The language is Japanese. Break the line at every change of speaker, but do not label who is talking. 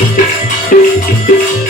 ハハハハ!